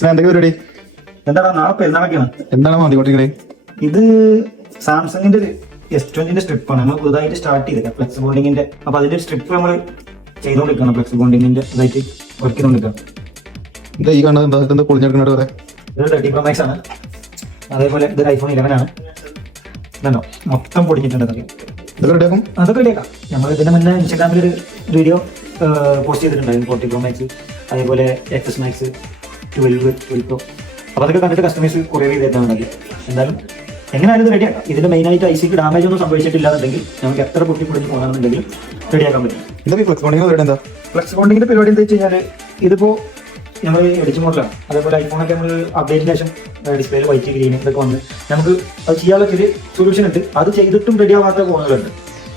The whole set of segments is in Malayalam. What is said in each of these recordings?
എന്തൊക്കെ പരിപാടി? എന്താണ് നാളെ പെരുന്നാളൊക്കെയാണ്. എന്താണ് മാറ്റിക്കൊണ്ടിരിക്കണേ? ഇത് സാംസങ്ങിന്റെ S20 സ്ട്രിപ്പാണ് നമ്മൾ പുതുതായിട്ട് സ്റ്റാർട്ട് ചെയ്തത്, ഫ്ലെക്സ് ബോണ്ടിങ്ങിന്റെ. അപ്പൊ അതിന്റെ സ്ട്രിപ്പ് നമ്മൾ ചെയ്തുകൊണ്ടിരിക്കണം, ഫ്ലെക്സ് ബോണ്ടിങ്ങിന്റെ ഇതായിട്ട് വർക്ക് ചെയ്തുകൊണ്ടിരിക്കണം. എന്താ ഈ കാണുന്നത്? എന്താ പൊളിഞ്ഞെടുക്കണ പറയാ? ഇത് 30 Pro Max ആണ്. അതേപോലെ ഇതൊരു iPhone 11 ആണ്. ഇതോ മൊത്തം പൊടിഞ്ഞിട്ടുണ്ട്. ഇതൊക്കെ റെഡിയാക്കും. അതൊക്കെ റെഡിയാക്കാം. നമ്മൾ ഇതിന്റെ മുന്നേ ഇൻസ്റ്റാഗ്രാമിൽ ഒരു വീഡിയോ പോസ്റ്റ് ചെയ്തിട്ടുണ്ടായിരുന്നു 40 Pro Max, അതേപോലെ XS Max 12 Pro. അപ്പോൾ അതൊക്കെ കണ്ടിട്ട് കസ്റ്റമേഴ്സ് കൊറിയർ ചെയ്തിട്ടാണ്. എന്തായാലും എങ്ങനെയായാലും ഇത് റെഡിയാക്കാം. ഇതിന്റെ മെയിനായിട്ട് ഐസിക്ക് ഡാമേജ് ഒന്നും സംഭവിച്ചിട്ടില്ലാന്നുണ്ടെങ്കിൽ നമുക്ക് എത്ര പൊട്ടി പൊടിഞ്ഞ് പോകണമെന്നുണ്ടെങ്കിലും റെഡിയാക്കാൻ പറ്റും. എന്താ ഈ ഫ്ലെക്സ് ബോണ്ടിങ് പരിപാടി? എന്താ ഫ്ലെക്സ് ബോണ്ടിങ്ങിന്റെ പരിപാടി എന്താ വെച്ച് കഴിഞ്ഞാൽ ഇതിപ്പോൾ നമ്മൾ എഡിച്ച് മോഡലാണ്. അതേപോലെ ഐഫോണൊക്കെ നമ്മൾ അപ്ഡേറ്റിന് ശേഷം ഡിസ്പ്ലേയിൽ വൈറ്റ് ഗ്രീൻ ഇതൊക്കെ വന്ന് നമുക്ക് അത് ചെയ്യാനുള്ള ഒരു സൊല്യൂഷൻ ഉണ്ട്. അത് ചെയ്തിട്ടും റെഡി ആവാത്ത ഫോണുകളുണ്ട്.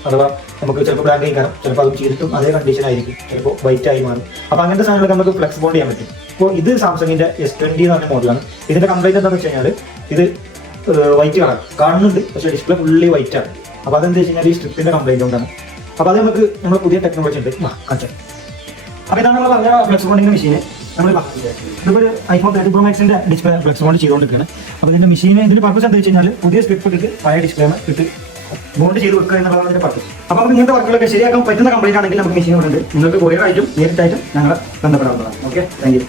അഥവാ നമുക്ക് ചിലപ്പോൾ ബ്ലാങ്ക് ആയിക്കാരം, ചിലപ്പോൾ അതും ചെയ്തിട്ടും അതേ കണ്ടീഷൻ ആയിരിക്കും, ചിലപ്പോൾ വൈറ്റ് ആയി മാറും. അപ്പോൾ അങ്ങനത്തെ സാധനങ്ങളൊക്കെ നമുക്ക് ഫ്ലെക്സ് ബോണ്ട് ചെയ്യാൻ പറ്റും. ഇപ്പോൾ ഇത് സാംസങ്ങിന്റെ S20 എന്ന് പറഞ്ഞ മോഡലാണ്. ഇതിന്റെ കംപ്ലൈന്റ് എന്താണെന്ന് വെച്ച് കഴിഞ്ഞാൽ ഇത് വൈറ്റ് കളർ കാണുന്നുണ്ട്, പക്ഷേ ഡിസ്പ്ലേ ഫുള്ളി വൈറ്റ് ആണ്. അപ്പോൾ അതെന്താ വെച്ച് കഴിഞ്ഞാൽ ഈ സ്ട്രിപ്പിന്റെ കംപ്ലൈന്റ് കൊണ്ടാണ്. അപ്പോൾ അത് നമുക്ക് നമ്മൾ പുതിയ ടെക്നോളജി ഉണ്ട് കാണിച്ചാൽ. അപ്പോൾ ഇതാണ് നമ്മൾ പറഞ്ഞ ഫ്ലെക്സ് ബോണ്ടിങ് മെഷീന്. നമ്മൾ ഇതിപ്പോൾ iPhone 30 Pro Maxന്റെ ഡിസ്പ്ലേ ഫ്ലെക്സ് ബോണ്ട് ചെയ്തുകൊണ്ടിരിക്കുകയാണ്. അപ്പോൾ ഇതിന്റെ മെഷീന് ഇതിന്റെ പർപ്പസ് എന്താ വെച്ച് കഴിഞ്ഞാൽ പുതിയ സ്ട്രിപ്പ് ഇട്ട് പഴയ ഡിസ്പ്ലേ ഇട്ട് ബോണ്ട് ചെയ്ത് വെക്കുക എന്നുള്ളതാണ് ഇതിന്റെ പർപ്പസ്. അപ്പോൾ നമുക്ക് ഇങ്ങനത്തെ വർക്കുകളൊക്കെ ശരിയാക്കാൻ പറ്റുന്ന കംപ്ലൈന്റ് ആണെങ്കിൽ നമുക്ക് മെഷീൻ ഉണ്ട്. നിങ്ങൾക്ക് കൊറിയർ ആയിട്ടും നേരിട്ടായിട്ടും ഞങ്ങളെ ബന്ധപ്പെടാവുന്നതാണ്. Okay, thank you.